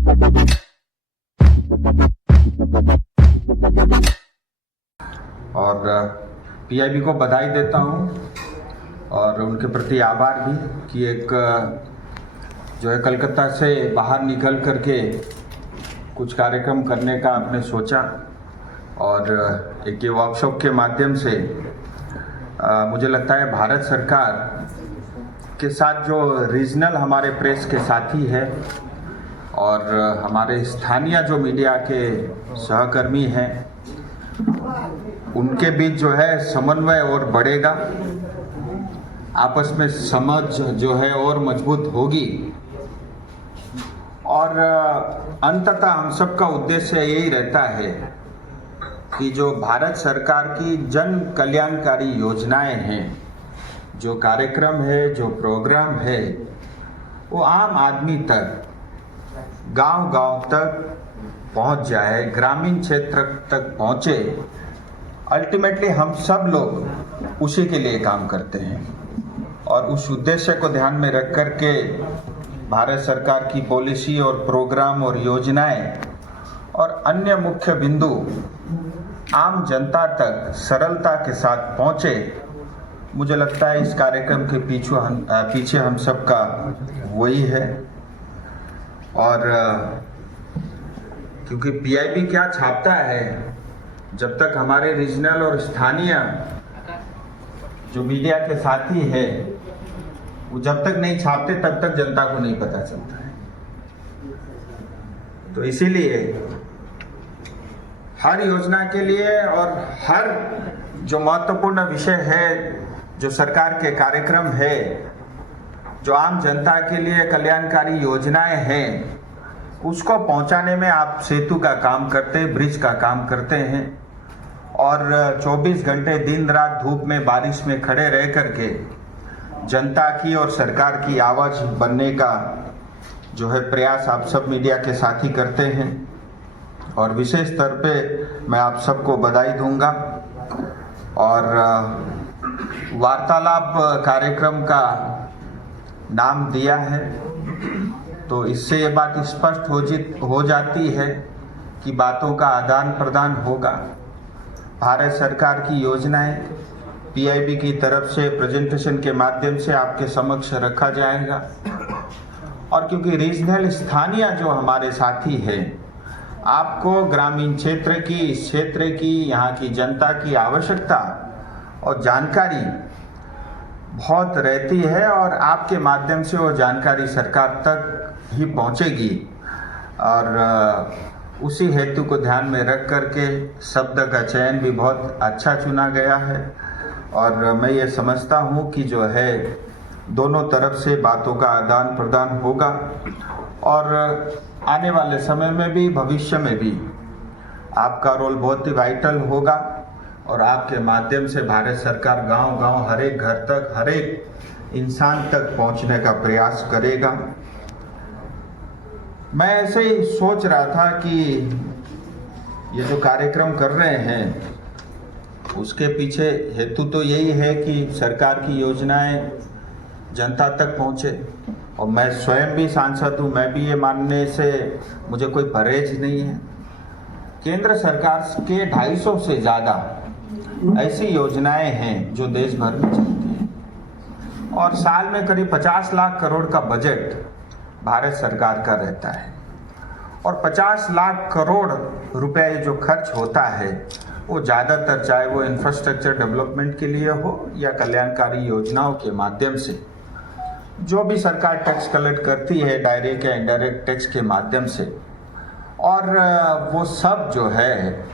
और पीआईबी को बधाई देता हूँ और उनके प्रति आभार भी कि एक जो है कलकत्ता से बाहर निकल करके कुछ कार्यक्रम करने का आपने सोचा और एक ये वर्कशॉप के माध्यम से मुझे लगता है भारत सरकार के साथ जो रीजनल हमारे प्रेस के साथी है और हमारे स्थानीय जो मीडिया के सहकर्मी हैं उनके बीच जो है समन्वय और बढ़ेगा, आपस में समझ जो है और मजबूत होगी और अंततः हम सबका उद्देश्य यही रहता है कि जो भारत सरकार की जन कल्याणकारी योजनाएं हैं, जो कार्यक्रम है, जो प्रोग्राम है, वो आम आदमी तक, गांव-गांव तक पहुंच जाए, ग्रामीण क्षेत्र तक पहुंचे। अल्टीमेटली हम सब लोग उसी के लिए काम करते हैं और उस उद्देश्य को ध्यान में रख कर के भारत सरकार की पॉलिसी और प्रोग्राम और योजनाएं और अन्य मुख्य बिंदु आम जनता तक सरलता के साथ पहुंचे। मुझे लगता है इस कार्यक्रम के पीछे हम सबका वही है। और क्योंकि पीआईबी क्या छापता है, जब तक हमारे रीजनल और स्थानीय जो मीडिया के साथी है वो जब तक नहीं छापते तब तक जनता को नहीं पता चलता है। तो इसीलिए हर योजना के लिए और हर जो महत्वपूर्ण विषय है, जो सरकार के कार्यक्रम है, जो आम जनता के लिए कल्याणकारी योजनाएं हैं, उसको पहुंचाने में आप सेतु का काम करते हैं, ब्रिज का काम करते हैं और 24 घंटे दिन रात धूप में बारिश में खड़े रह करके जनता की और सरकार की आवाज़ बनने का जो है प्रयास आप सब मीडिया के साथी करते हैं। और विशेष स्तर पे मैं आप सबको बधाई दूंगा और वार्तालाप कार्यक्रम का नाम दिया है, तो इससे ये बात स्पष्ट हो जाती है कि बातों का आदान प्रदान होगा। भारत सरकार की योजनाएं पीआईबी की तरफ से प्रेजेंटेशन के माध्यम से आपके समक्ष रखा जाएगा और क्योंकि रीजनल स्थानीय जो हमारे साथी हैं, आपको ग्रामीण क्षेत्र की, इस क्षेत्र की, यहाँ की जनता की आवश्यकता और जानकारी बहुत रहती है और आपके माध्यम से वो जानकारी सरकार तक ही पहुँचेगी और उसी हेतु को ध्यान में रख करके शब्द का चयन भी बहुत अच्छा चुना गया है और मैं ये समझता हूँ कि जो है दोनों तरफ से बातों का आदान प्रदान होगा और आने वाले समय में भी, भविष्य में भी आपका रोल बहुत ही वाइटल होगा और आपके माध्यम से भारत सरकार गांव-गांव, हर एक घर तक, हर एक इंसान तक पहुंचने का प्रयास करेगा। मैं ऐसे ही सोच रहा था कि ये जो कार्यक्रम कर रहे हैं उसके पीछे हेतु तो यही है कि सरकार की योजनाएं जनता तक पहुंचे और मैं स्वयं भी सांसद हूँ, मैं भी ये मानने से मुझे कोई परहेज नहीं है। केंद्र सरकार के 250 से ज़्यादा ऐसी योजनाएं हैं जो देश भर में चलती हैं और साल में करीब 50 लाख करोड़ का बजट भारत सरकार का रहता है और 50 लाख करोड़ रुपए जो खर्च होता है वो ज़्यादातर, चाहे वो इंफ्रास्ट्रक्चर डेवलपमेंट के लिए हो या कल्याणकारी योजनाओं के माध्यम से, जो भी सरकार टैक्स कलेक्ट करती है डायरेक्ट या इनडायरेक्ट टैक्स के माध्यम से, और वो सब जो है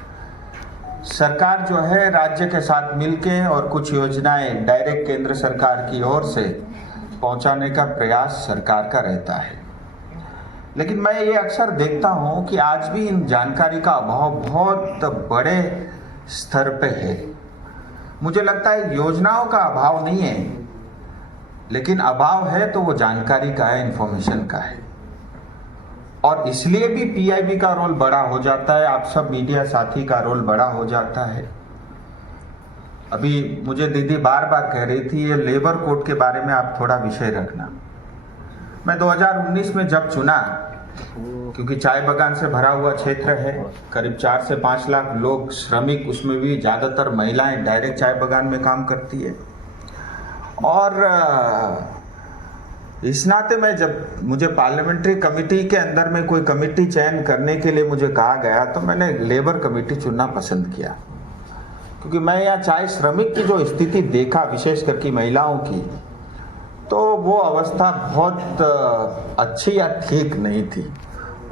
सरकार जो है राज्य के साथ मिलके और कुछ योजनाएं डायरेक्ट केंद्र सरकार की ओर से पहुंचाने का प्रयास सरकार का रहता है। लेकिन मैं ये अक्सर देखता हूं कि आज भी इन जानकारी का अभाव बहुत बड़े स्तर पे है। मुझे लगता है योजनाओं का अभाव नहीं है, लेकिन अभाव है तो वो जानकारी का है, इंफॉर्मेशन का है और इसलिए भी पीआईबी का रोल बड़ा हो जाता है, आप सब मीडिया साथी का रोल बड़ा हो जाता है। अभी मुझे दीदी बार बार कह रही थी ये लेबर कोड के बारे में आप थोड़ा विषय रखना। मैं 2019 में जब चुना क्योंकि चाय बागान से भरा हुआ क्षेत्र है। करीब 4 से 5 लाख लोग श्रमिक, उसमें भी ज़्यादातर महिलाएं डायरेक्ट चाय बागान में काम करती है। और इस नाते में जब मुझे पार्लियामेंट्री कमेटी के अंदर में कोई कमेटी चयन करने के लिए मुझे कहा गया तो मैंने लेबर कमेटी चुनना पसंद किया, क्योंकि मैं यहाँ चाय श्रमिक की जो स्थिति देखा, विशेष करके महिलाओं की, तो वो अवस्था बहुत अच्छी या ठीक नहीं थी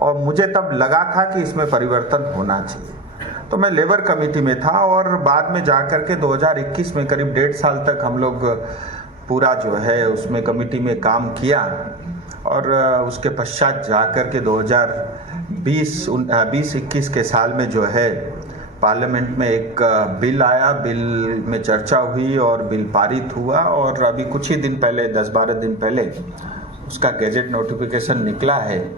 और मुझे तब लगा था कि इसमें परिवर्तन होना चाहिए। तो मैं लेबर कमेटी में था और बाद में जाकर के 2021 में करीब 1.5 साल तक हम लोग पूरा जो है उसमें कमेटी में काम किया और उसके पश्चात जाकर के 2020-21 के साल में जो है पार्लियामेंट में एक बिल आया, बिल में चर्चा हुई और बिल पारित हुआ और अभी कुछ ही दिन पहले, 10-12 दिन पहले उसका गैजेट नोटिफिकेशन निकला है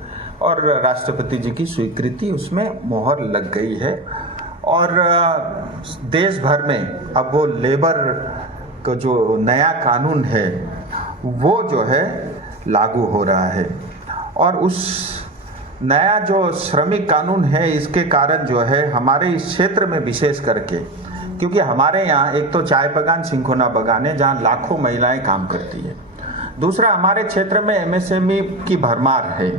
और राष्ट्रपति जी की स्वीकृति उसमें मोहर लग गई है। और देश भर में अब वो लेबर का जो नया कानून है वो जो है लागू हो रहा है। और उस नया जो श्रमिक कानून है इसके कारण जो है हमारे इस क्षेत्र में विशेष करके, क्योंकि हमारे यहाँ एक तो चाय बागान सिंकोना बागान है जहाँ लाखों महिलाएं काम करती है, दूसरा हमारे क्षेत्र में एमएसएमई की भरमार है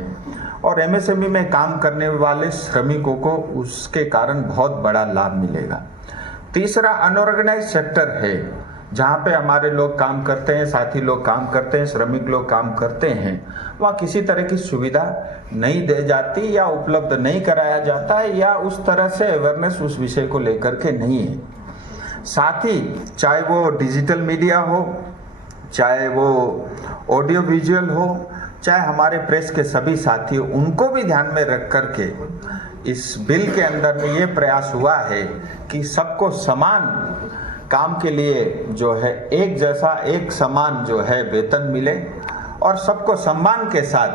और एमएसएमई में काम करने वाले श्रमिकों को उसके कारण बहुत बड़ा लाभ मिलेगा। तीसरा अनऑर्गेनाइज सेक्टर है जहाँ पे हमारे लोग काम करते हैं, साथी लोग काम करते हैं, श्रमिक लोग काम करते हैं, वहाँ किसी तरह की सुविधा नहीं दे जाती या उपलब्ध नहीं कराया जाता है या उस तरह से अवेयरनेस उस विषय को लेकर के नहीं है। साथ ही चाहे वो डिजिटल मीडिया हो, चाहे वो ऑडियो विजुअल हो, चाहे हमारे प्रेस के सभी साथी, उनको भी ध्यान में रख करके इस बिल के अंदर में ये प्रयास हुआ है कि सबको समान काम के लिए जो है एक जैसा, एक समान जो है वेतन मिले और सबको सम्मान के साथ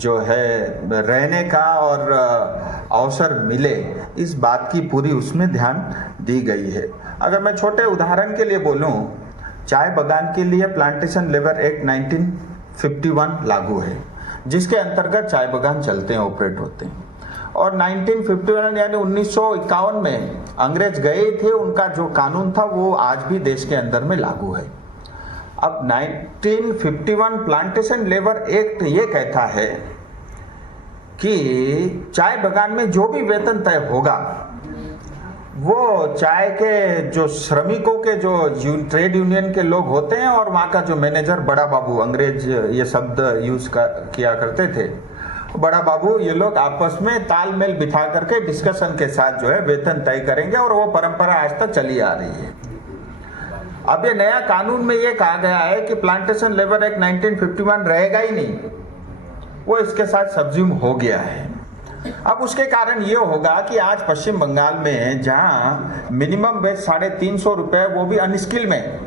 जो है रहने का और अवसर मिले, इस बात की पूरी उसमें ध्यान दी गई है। अगर मैं छोटे उदाहरण के लिए बोलूं, चाय बागान के लिए प्लांटेशन लेबर एक्ट 1951 लागू है जिसके अंतर्गत चाय बागान चलते हैं, ऑपरेट होते हैं। और 1951 यानी 1951 में अंग्रेज गए थे, उनका जो कानून था वो आज भी देश के अंदर में लागू है। अब 1951 प्लांटेशन लेबर एक्ट ये कहता है कि चाय बागान में जो भी वेतन तय होगा वो चाय के जो श्रमिकों के जो ट्रेड यूनियन के लोग होते हैं और वहाँ का जो मैनेजर, बड़ा बाबू, अंग्रेज ये शब्द यूज किया करते थे, बड़ा बाबू, ये लोग आपस में तालमेल बिठा करके डिस्कशन के साथ जो है वेतन तय करेंगे और वो परंपरा आज तक चली आ रही है। अब ये नया कानून में ये कहा गया है कि प्लांटेशन लेबर एक्ट 1951 रहेगा ही नहीं, वो इसके साथ सब्ज्यूम हो गया है। अब उसके कारण ये होगा कि आज पश्चिम बंगाल में जहाँ मिनिमम वेज 350 रुपये, वो भी अनस्किल में,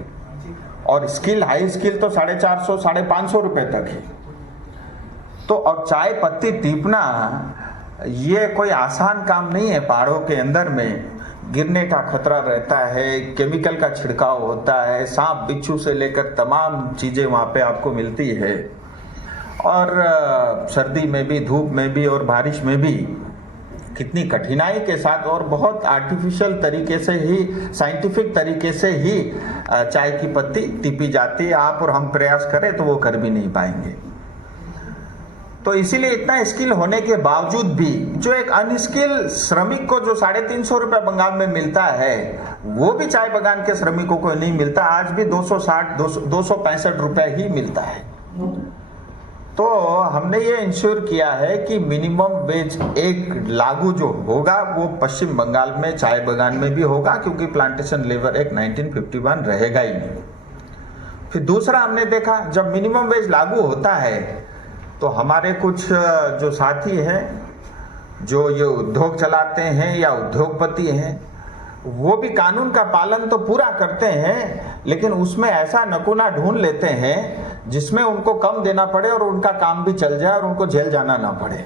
और स्किल हाई स्किल तो 450-550 रुपये तक है। तो अब चाय पत्ती टीपना ये कोई आसान काम नहीं है। पहाड़ों के अंदर में गिरने का खतरा रहता है, केमिकल का छिड़काव होता है, सांप बिच्छू से लेकर तमाम चीज़ें वहाँ पे आपको मिलती है और सर्दी में भी, धूप में भी और बारिश में भी कितनी कठिनाई के साथ और बहुत आर्टिफिशियल तरीके से ही, साइंटिफिक तरीके से ही चाय की पत्ती टीपी जाती है। आप और हम प्रयास करें तो वो कर भी नहीं पाएंगे। तो इसीलिए इतना स्किल होने के बावजूद भी जो एक अनस्किल श्रमिक को जो 350 रुपये बंगाल में मिलता है वो भी चाय बागान के श्रमिकों को नहीं मिलता। आज भी 265 रुपये ही मिलता है। तो हमने ये इंश्योर किया है कि मिनिमम वेज एक लागू जो होगा वो पश्चिम बंगाल में चाय बागान में भी होगा, क्योंकि प्लांटेशन लेबर एक्ट 1951 रहेगा ही नहीं। फिर दूसरा हमने देखा, जब मिनिमम वेज लागू होता है तो हमारे कुछ जो साथी हैं जो ये उद्योग चलाते हैं या उद्योगपति हैं, वो भी कानून का पालन तो पूरा करते हैं, लेकिन उसमें ऐसा नमूना ढूंढ लेते हैं जिसमें उनको कम देना पड़े और उनका काम भी चल जाए और उनको जेल जाना ना पड़े।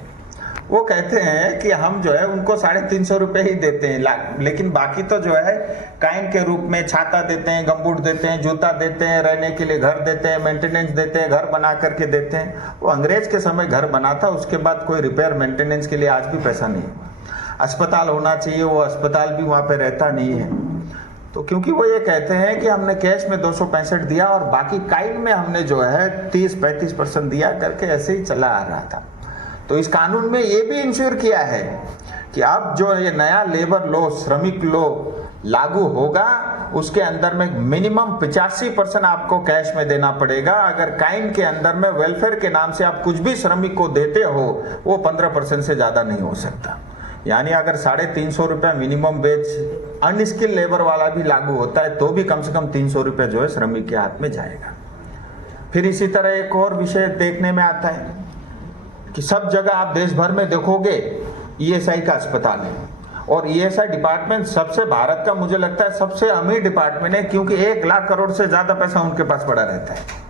वो कहते हैं कि हम जो है उनको 350 रुपये ही देते हैं, लेकिन बाकी तो जो है काइन के रूप में छाता देते हैं, गमबूट देते हैं, जूता देते हैं, रहने के लिए घर देते हैं, मेंटेनेंस देते हैं, घर बना करके देते हैं। वो अंग्रेज के समय घर बना था, उसके बाद कोई रिपेयर मेंटेनेंस के लिए आज भी पैसा नहीं है। अस्पताल होना चाहिए, वो अस्पताल भी वहाँ पे रहता नहीं है। तो क्योंकि वो ये कहते हैं कि हमने कैश में 265 दिया और बाकी काइन में हमने जो है 30-35% दिया करके ऐसे ही चला आ रहा था। तो इस कानून में ये भी इंश्योर किया है कि अब जो ये नया लेबर लॉ, श्रमिक लॉ लागू होगा, उसके अंदर में मिनिमम 85% आपको कैश में देना पड़ेगा। अगर काइन के अंदर में वेलफेयर के नाम से आप कुछ भी श्रमिक को देते हो, वो 15% से ज़्यादा नहीं हो सकता। यानी अगर 350 रुपये मिनिमम वेज अनस्किल्ड लेबर वाला भी लागू होता है तो भी कम से कम 300 रुपये जो है श्रमिक के हाथ में जाएगा। फिर इसी तरह एक और विषय देखने में आता है कि सब जगह आप देश भर में देखोगे ईएसआई का अस्पताल है, और ईएसआई डिपार्टमेंट सबसे भारत का मुझे लगता है सबसे अमीर डिपार्टमेंट है, क्योंकि 1 लाख करोड़ से ज्यादा पैसा उनके पास पड़ा रहता है।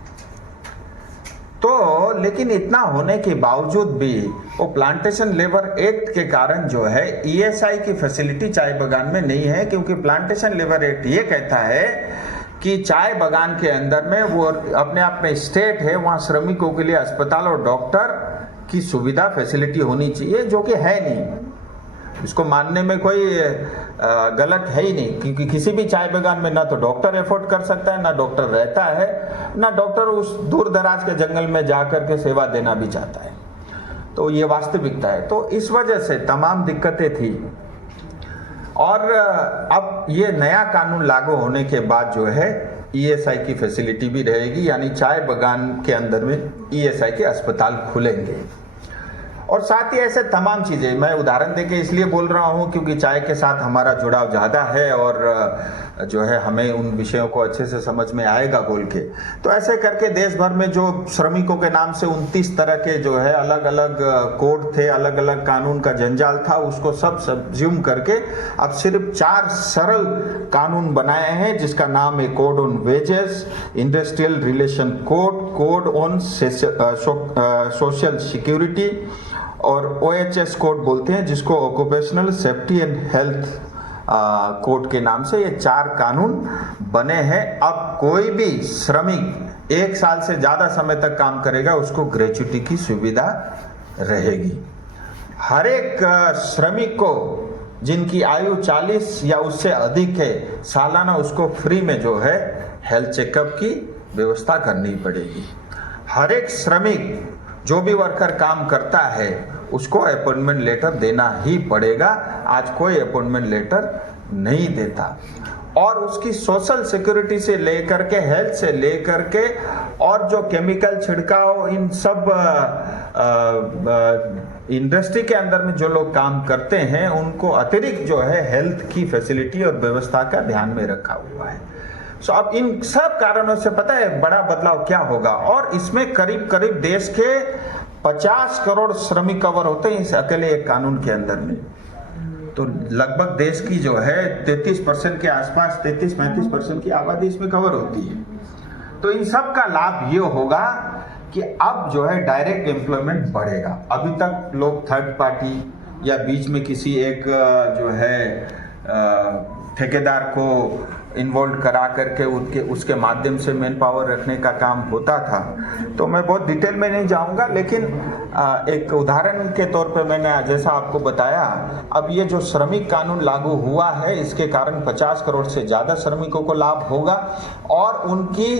तो लेकिन इतना होने के बावजूद भी वो प्लांटेशन लेबर एक्ट के कारण जो है ईएसआई की फैसिलिटी चाय बागान में नहीं है, क्योंकि प्लांटेशन लेबर एक्ट ये कहता है कि चाय बागान के अंदर में वो अपने आप में स्टेट है, वहाँ श्रमिकों के लिए अस्पताल और डॉक्टर की सुविधा फैसिलिटी होनी चाहिए, जो कि है नहीं। इसको मानने में कोई गलत है ही नहीं, क्योंकि किसी भी चाय बागान में ना तो डॉक्टर एफोर्ड कर सकता है, ना डॉक्टर रहता है, ना डॉक्टर उस दूर दराज के जंगल में जाकर के सेवा देना भी चाहता है। तो ये वास्तविकता है। तो इस वजह से तमाम दिक्कतें थी, और अब ये नया कानून लागू होने के बाद जो है ईएसआई की फैसिलिटी भी रहेगी, यानी चाय बागान के अंदर में ईएसआई के अस्पताल खुलेंगे। और साथ ही ऐसे तमाम चीज़ें, मैं उदाहरण देके इसलिए बोल रहा हूँ क्योंकि चाय के साथ हमारा जुड़ाव ज़्यादा है और जो है हमें उन विषयों को अच्छे से समझ में आएगा बोल के। तो ऐसे करके देश भर में जो श्रमिकों के नाम से 29 तरह के जो है अलग अलग कोड थे, अलग अलग कानून का जंजाल था, उसको सब सब्ज्यूम करके अब सिर्फ 4 सरल कानून बनाए हैं, जिसका नाम है code on wages, industrial relation code, code on social security और OHS कोड बोलते हैं, जिसको occupational safety and health code के नाम से ये 4 कानून बने हैं। अब कोई भी श्रमिक 1 साल से ज़्यादा समय तक काम करेगा, उसको ग्रेच्युटी की सुविधा रहेगी। हर एक श्रमिक को जिनकी आयु 40 या उससे अधिक है, सालाना उसको फ्री में जो है हेल्थ चेकअप की व्यवस्था करनी पड़ेगी। हर एक श्रमिक जो भी वर्कर काम करता है उसको अपॉइंटमेंट लेटर देना ही पड़ेगा। आज कोई अपॉइंटमेंट लेटर नहीं देता, और उसकी सोशल सिक्योरिटी से लेकर के हेल्थ से लेकर के और जो केमिकल छिड़काव, इन सब इंडस्ट्री के अंदर में जो लोग काम करते हैं उनको अतिरिक्त जो है हेल्थ की फैसिलिटी और व्यवस्था का ध्यान में रखा हुआ है। सो अब इन सब कारणों से पता है बड़ा बदलाव क्या होगा, और इसमें करीब करीब देश के 50 करोड़ श्रमिक कवर होते हैं इस अकेले एक कानून के अंदर में। तो लगभग देश की जो है 33% के आसपास, 33-35% की आबादी इसमें कवर होती है। तो इन सब का लाभ ये होगा कि अब जो है डायरेक्ट एम्प्लॉयमेंट बढ़ेगा। अभी तक लोग थर्ड पार्टी या बीच में किसी एक जो है ठेकेदार को इन्वॉल्व करा करके उसके माध्यम से मैन पावर रखने का काम होता था। तो मैं बहुत डिटेल में नहीं जाऊंगा, लेकिन एक उदाहरण के तौर पे मैंने जैसा आपको बताया, अब ये जो श्रमिक कानून लागू हुआ है इसके कारण 50 करोड़ से ज़्यादा श्रमिकों को लाभ होगा, और उनकी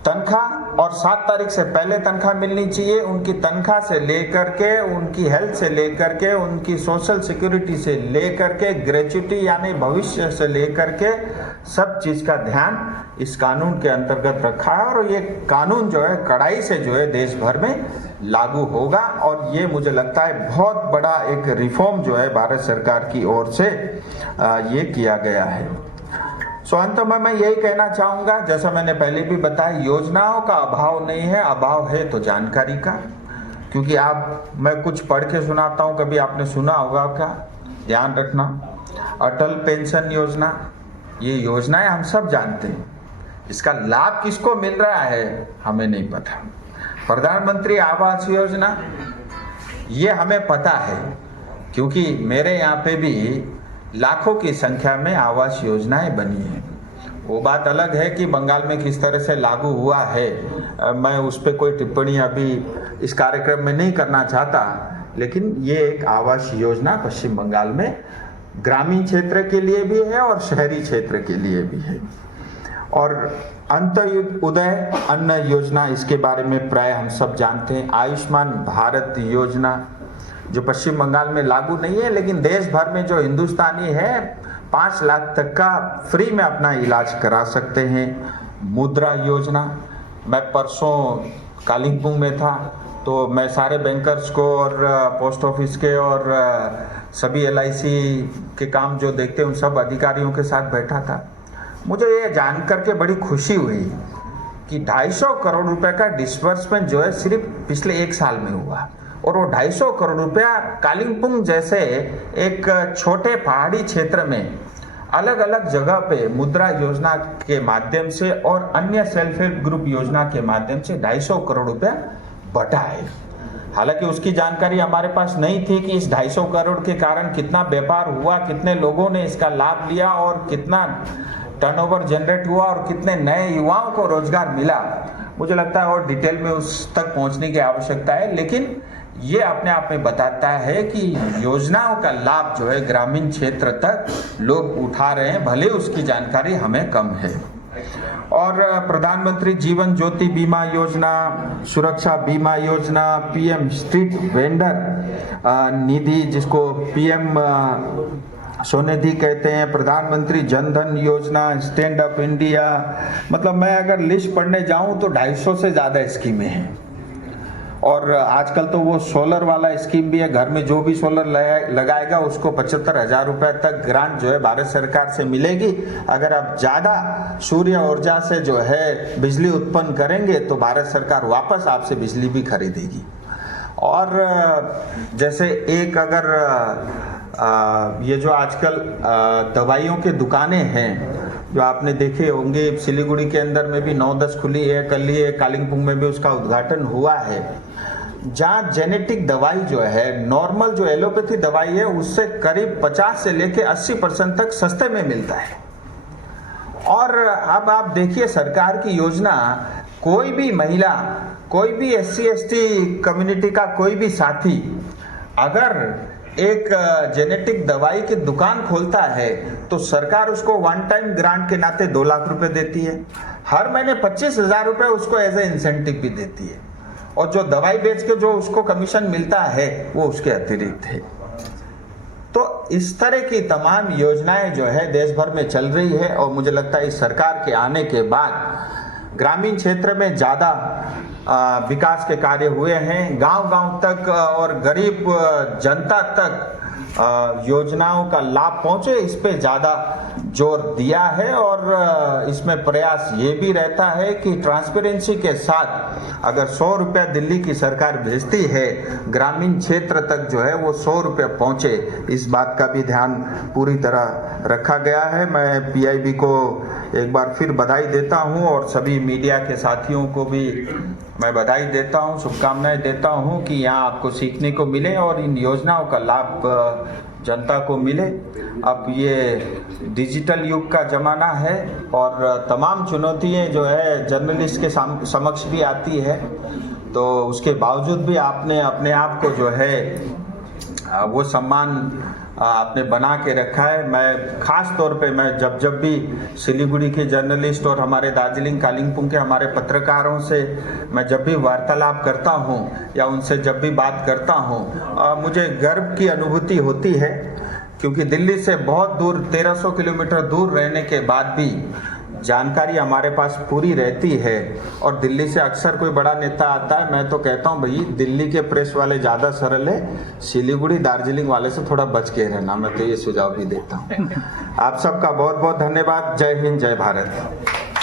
तनख्वाह और 7 तारीख से पहले तनख्वाह मिलनी चाहिए। उनकी तनख्वाह से लेकर के, उनकी हेल्थ से लेकर के, उनकी सोशल सिक्योरिटी से लेकर के, ग्रेच्युटी यानी भविष्य से लेकर के सब चीज़ का ध्यान इस कानून के अंतर्गत रखा है। और ये कानून जो है कड़ाई से जो है देश भर में लागू होगा, और ये मुझे लगता है बहुत बड़ा एक रिफॉर्म जो है भारत सरकार की ओर से ये किया गया है। अंत में मैं यही कहना चाहूँगा, जैसा मैंने पहले भी बताया, योजनाओं का अभाव नहीं है, अभाव है तो जानकारी का। क्योंकि मैं कुछ पढ़ के सुनाता हूँ, कभी आपने सुना होगा क्या, ध्यान रखना। अटल पेंशन योजना, ये योजनाएं हम सब जानते हैं, इसका लाभ किसको मिल रहा है हमें नहीं पता। प्रधानमंत्री आवास योजना, ये हमें पता है, क्योंकि मेरे यहाँ पे भी लाखों की संख्या में आवास योजनाएं बनी हैं। वो बात अलग है कि बंगाल में किस तरह से लागू हुआ है, मैं उस पर कोई टिप्पणी अभी इस कार्यक्रम में नहीं करना चाहता, लेकिन ये एक आवास योजना पश्चिम बंगाल में ग्रामीण क्षेत्र के लिए भी है और शहरी क्षेत्र के लिए भी है। और अंत्योदय अन्न योजना, इसके बारे में प्राय हम सब जानते हैं। आयुष्मान भारत योजना जो पश्चिम बंगाल में लागू नहीं है, लेकिन देश भर में जो हिंदुस्तानी है 5 लाख तक का फ्री में अपना इलाज करा सकते हैं। मुद्रा योजना, मैं परसों कालिम्पोंग में था, तो मैं सारे बैंकर्स को और पोस्ट ऑफिस के और सभी LIC के काम जो देखते हैं उन सब अधिकारियों के साथ बैठा था। मुझे ये जानकर के बड़ी खुशी हुई कि 250 करोड़ रुपए का डिस्बर्समेंट जो है सिर्फ पिछले 1 साल में हुआ, और वो 250 करोड़ रुपया कालिम्पोंग जैसे एक छोटे पहाड़ी क्षेत्र में अलग अलग जगह पे मुद्रा योजना के माध्यम से और अन्य सेल्फ हेल्प ग्रुप योजना के माध्यम से 250 करोड़ रुपया बटा है। हालांकि उसकी जानकारी हमारे पास नहीं थी कि इस 250 करोड़ के कारण कितना व्यापार हुआ, कितने लोगों ने इसका लाभ लिया और कितना टर्नओवर जनरेट हुआ और कितने नए युवाओं को रोजगार मिला। मुझे लगता है और डिटेल में उस तक पहुंचने की आवश्यकता है, लेकिन ये अपने आप में बताता है कि योजनाओं का लाभ जो है ग्रामीण क्षेत्र तक लोग उठा रहे हैं, भले उसकी जानकारी हमें कम है। और प्रधानमंत्री जीवन ज्योति बीमा योजना, सुरक्षा बीमा योजना, PM स्ट्रीट वेंडर निधि जिसको PM स्वनिधि कहते हैं, प्रधानमंत्री जनधन योजना, स्टैंड अप इंडिया, मतलब मैं अगर लिस्ट पढ़ने जाऊं तो 250 से ज़्यादा स्कीमें हैं। और आजकल तो वो सोलर वाला स्कीम भी है, घर में जो भी सोलर लगाएगा उसको 75,000 रुपए तक ग्रांट जो है भारत सरकार से मिलेगी। अगर आप ज़्यादा सूर्य ऊर्जा से जो है बिजली उत्पन्न करेंगे तो भारत सरकार वापस आपसे बिजली भी खरीदेगी। और जैसे एक अगर ये जो आजकल दवाइयों के दुकानें हैं जो आपने देखे होंगे, सिलीगुड़ी के अंदर में भी 9-10 खुली है, कल ही कालिम्पोंग में भी उसका उद्घाटन हुआ है, जहाँ जेनेटिक दवाई जो है, नॉर्मल जो एलोपैथी दवाई है उससे करीब 50 से लेके 80% तक सस्ते में मिलता है। और अब आप देखिए सरकार की योजना, कोई भी महिला, कोई भी SC/ST कम्युनिटी का कोई भी साथी अगर एक जेनेटिक दवाई की दुकान खोलता है तो सरकार उसको वन टाइम ग्रांट के नाते 2 लाख रुपए देती है, हर महीने 25,000 रुपए उसको एज ए इंसेंटिव भी देती है, और जो दवाई बेच के जो उसको कमीशन मिलता है वो उसके अतिरिक्त है। तो इस तरह की तमाम योजनाएं जो है देश भर में चल रही है, और मुझे लगता है इस सरकार के आने के बाद ग्रामीण क्षेत्र में ज़्यादा विकास के कार्य हुए हैं, गांव-गांव तक और गरीब जनता तक योजनाओं का लाभ पहुंचे, इस पे ज़्यादा जोर दिया है। और इसमें प्रयास ये भी रहता है कि ट्रांसपेरेंसी के साथ अगर 100 रुपया दिल्ली की सरकार भेजती है, ग्रामीण क्षेत्र तक जो है वो 100 रुपये पहुंचे, इस बात का भी ध्यान पूरी तरह रखा गया है। मैं PIB को एक बार फिर बधाई देता हूं और सभी मीडिया के साथियों को भी मैं बधाई देता हूं, शुभकामनाएं देता हूं कि यहाँ आपको सीखने को मिले और इन योजनाओं का लाभ जनता को मिले। अब ये डिजिटल युग का ज़माना है और तमाम चुनौतियाँ जो है जर्नलिस्ट के समक्ष भी आती है, तो उसके बावजूद भी आपने अपने आप को जो है वो सम्मान आपने बना के रखा है। मैं ख़ास तौर पे मैं जब भी सिलीगुड़ी के जर्नलिस्ट और हमारे दार्जिलिंग कालिम्पोंग के हमारे पत्रकारों से मैं जब भी वार्तालाप करता हूं या उनसे जब भी बात करता हूं, मुझे गर्व की अनुभूति होती है, क्योंकि दिल्ली से बहुत दूर 1300 किलोमीटर दूर रहने के बाद भी जानकारी हमारे पास पूरी रहती है। और दिल्ली से अक्सर कोई बड़ा नेता आता है, मैं तो कहता हूँ भाई दिल्ली के प्रेस वाले ज़्यादा सरल है, सिलीगुड़ी दार्जिलिंग वाले से थोड़ा बच के रहना, मैं तो ये सुझाव भी देता हूँ। आप सबका बहुत बहुत धन्यवाद। जय हिंद, जय भारत।